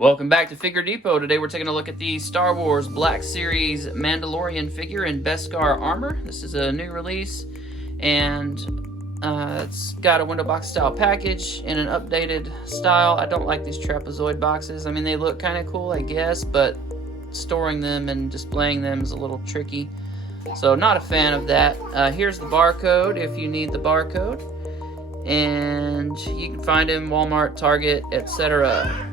Welcome back to Figure Depot. Today we're taking a look at the Star Wars Black Series Mandalorian figure in Beskar armor. This is a new release, and it's got a window box style package in an updated style. I don't like these trapezoid boxes. I mean, they look kind of cool, I guess, but storing them and displaying them is a little tricky. So not a fan of that. Here's the barcode if you need the barcode. And you can find him Walmart, Target, etc.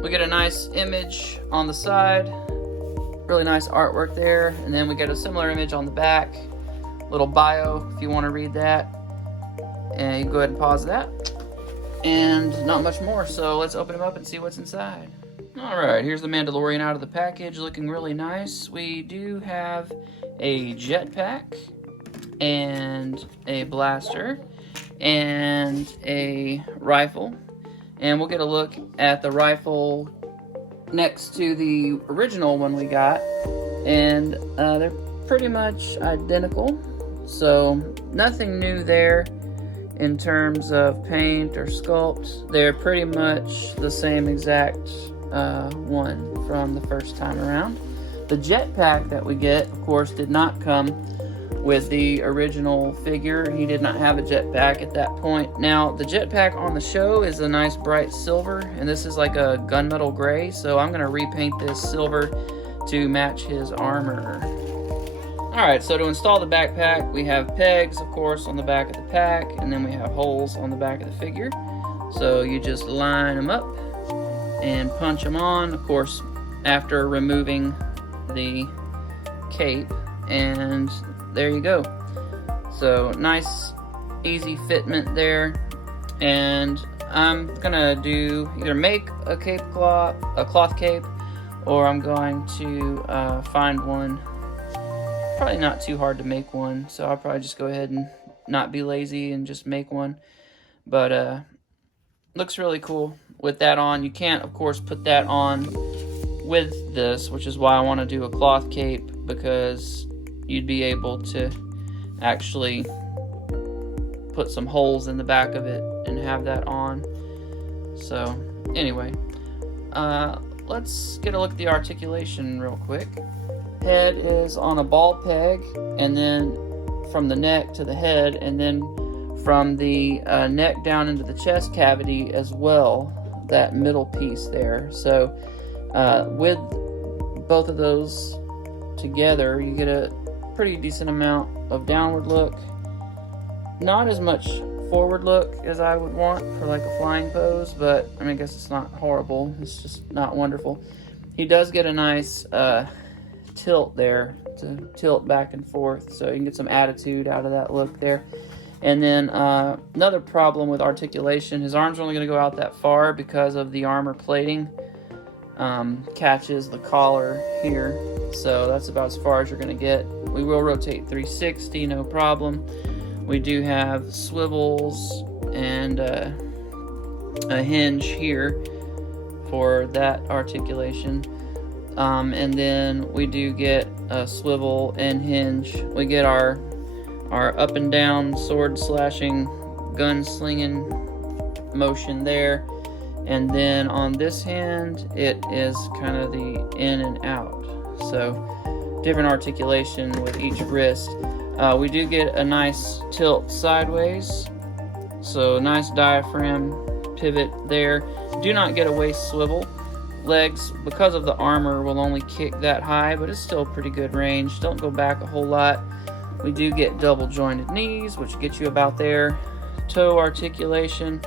We get a nice image on the side, really nice artwork there, and then we get a similar image on the back, little bio if you want to read that, and you can go ahead and pause that, and not much more, so let's open him up and see what's inside. Alright, here's the Mandalorian out of the package, looking really nice. We do have a jetpack, and a blaster, and a rifle. And we'll get a look at the rifle next to the original one we got. And they're pretty much identical. So nothing new there in terms of paint or sculpt. They're pretty much the same exact one from the first time around. The jetpack that we get, of course, did not come with the original figure. He did not have a jetpack at that point. Now, the jetpack on the show is a nice bright silver, and this is like a gunmetal gray, so I'm going to repaint this silver to match his armor. Alright, so to install the backpack, we have pegs, of course, on the back of the pack, and then we have holes on the back of the figure. So you just line them up and punch them on, of course, after removing the cape, and there you go. So nice easy fitment there, and I'm gonna do either make a cloth cape, or I'm going to find one. Probably not too hard to make one, so I'll probably just go ahead and not be lazy and just make one. But looks really cool with that on. You can't, of course, put that on with this, which is why I want to do a cloth cape, because you'd be able to actually put some holes in the back of it and have that on. So anyway, let's get a look at the articulation real quick. Head is on a ball peg, and then from the neck to the head, and then from the neck down into the chest cavity as well, that middle piece there. So with both of those together, you get a pretty decent amount of downward look. Not as much forward look as I would want for like a flying pose, but I mean, I guess it's not horrible. It's just not wonderful. He does get a nice tilt there to tilt back and forth, so you can get some attitude out of that look there. And then another problem with articulation, his arms are only going to go out that far because of the armor plating. Catches the collar here, so that's about as far as you're going to get. We will rotate 360, no problem. We do have swivels and a hinge here for that articulation, and then we do get a swivel and hinge. We get our up and down sword slashing, gun slinging motion there. And then on this hand, it is kind of the in and out. So different articulation with each wrist. We do get a nice tilt sideways. So nice diaphragm pivot there. Do not get a waist swivel. Legs, because of the armor, will only kick that high, but it's still pretty good range. Don't go back a whole lot. We do get double jointed knees, which gets you about there. Toe articulation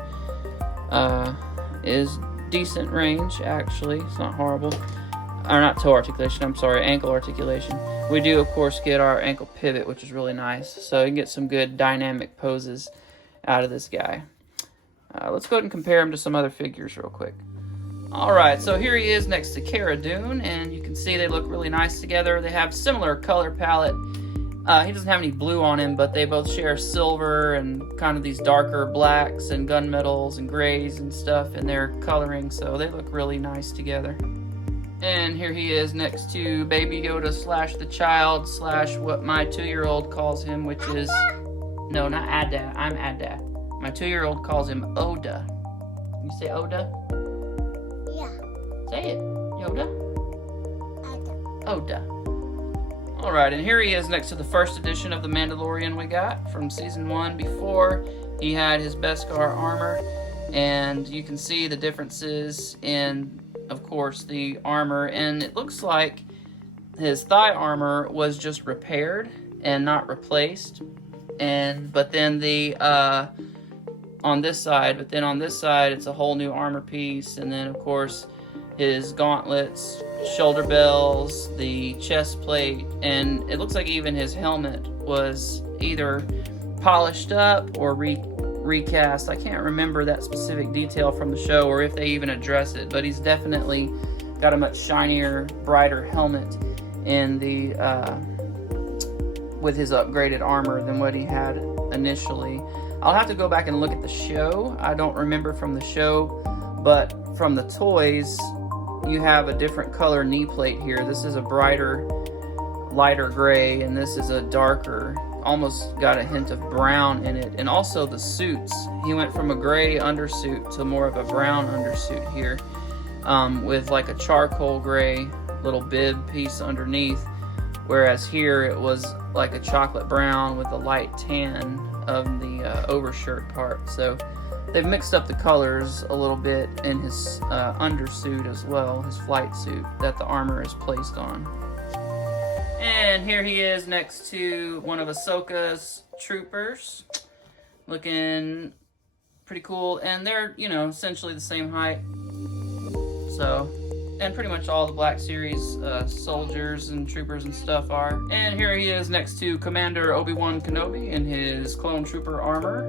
is decent range, actually. It's not horrible. Or not toe articulation, I'm sorry, ankle articulation. We do, of course, get our ankle pivot, which is really nice. So you can get some good dynamic poses out of this guy. Let's go ahead and compare him to some other figures real quick. Alright, so here he is next to Cara Dune, and you can see they look really nice together. They have similar color palette. He doesn't have any blue on him, but they both share silver and kind of these darker blacks and gunmetals and grays and stuff in their coloring, so they look really nice together. And here he is next to Baby Yoda slash the child slash what my 2-year-old calls him, which is... No, not Ada. I'm Ada. My 2-year-old calls him Oda. You say Oda? Yeah. Say it. Yoda? Oda. Oda. Alright, and here he is next to the first edition of the Mandalorian we got from Season 1 before. He had his Beskar armor, and you can see the differences in, of course, the armor, and it looks like his thigh armor was just repaired and not replaced. But then on this side it's a whole new armor piece, and then of course his gauntlets, shoulder bells, the chest plate, and it looks like even his helmet was either polished up or recast. I can't remember that specific detail from the show or if they even address it, but he's definitely got a much shinier, brighter helmet in the with his upgraded armor than what he had initially. I'll have to go back and look at the show. I don't remember from the show, but from the toys, you have a different color knee plate here. This is a brighter, lighter gray, and this is a darker, almost got a hint of brown in it. And also the suits. He went from a gray undersuit to more of a brown undersuit here, with like a charcoal gray little bib piece underneath, whereas here it was like a chocolate brown with a light tan of the overshirt part. So they've mixed up the colors a little bit in his undersuit as well, his flight suit that the armor is placed on. And here he is next to one of Ahsoka's troopers, looking pretty cool, and they're, you know, essentially the same height. So, and pretty much all the Black Series soldiers and troopers and stuff are. And here he is next to Commander Obi-Wan Kenobi in his clone trooper armor.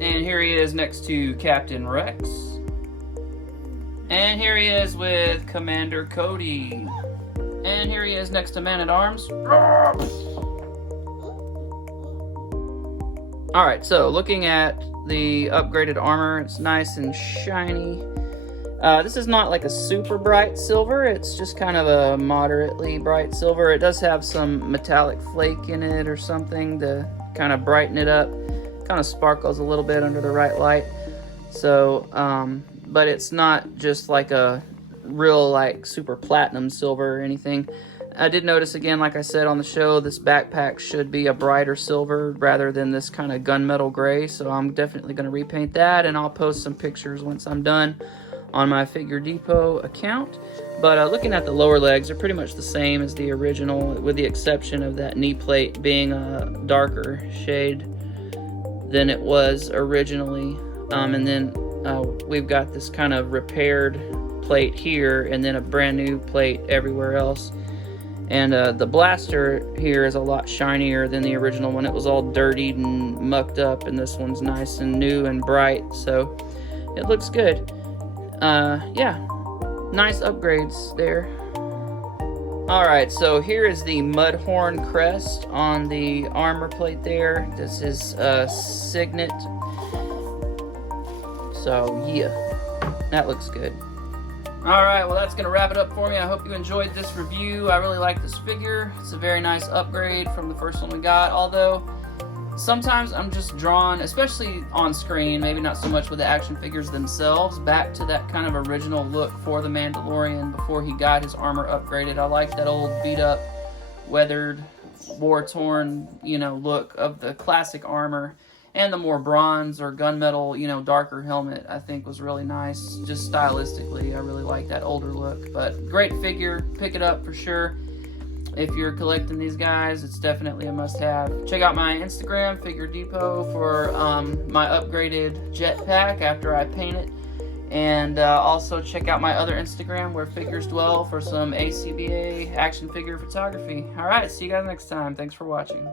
And here he is next to Captain Rex. And here he is with Commander Cody. And here he is next to Man-at-Arms. Alright, so looking at the upgraded armor, it's nice and shiny. This is not like a super bright silver, it's just kind of a moderately bright silver. It does have some metallic flake in it or something to kind of brighten it up. Kind of sparkles a little bit under the right light. So, but it's not just like a real like super platinum silver or anything. I did notice again, like I said on the show, this backpack should be a brighter silver rather than this kind of gunmetal gray. So I'm definitely going to repaint that, and I'll post some pictures once I'm done on my Figure Depot account. But looking at the lower legs, they're pretty much the same as the original, with the exception of that knee plate being a darker shade than it was originally. And then we've got this kind of repaired plate here, and then a brand new plate everywhere else. And the blaster here is a lot shinier than the original one. It was all dirtied and mucked up, and this one's nice and new and bright, so it looks good. Yeah, nice upgrades there. Alright, so here is the Mudhorn crest on the armor plate there. This is Signet. So, yeah, that looks good. Alright, well that's going to wrap it up for me. I hope you enjoyed this review. I really like this figure. It's a very nice upgrade from the first one we got, although sometimes I'm just drawn, especially on screen, maybe not so much with the action figures themselves, back to that kind of original look for the Mandalorian before he got his armor upgraded. I like that old beat up, weathered, war-torn, you know, look of the classic armor. And the more bronze or gunmetal, you know, darker helmet, I think was really nice. Just stylistically, I really like that older look. But great figure, pick it up for sure. If you're collecting these guys, it's definitely a must-have. Check out my Instagram, Figure Depot, for my upgraded jetpack after I paint it. And also check out my other Instagram, Where Figures Dwell, for some ACBA action figure photography. Alright, see you guys next time. Thanks for watching.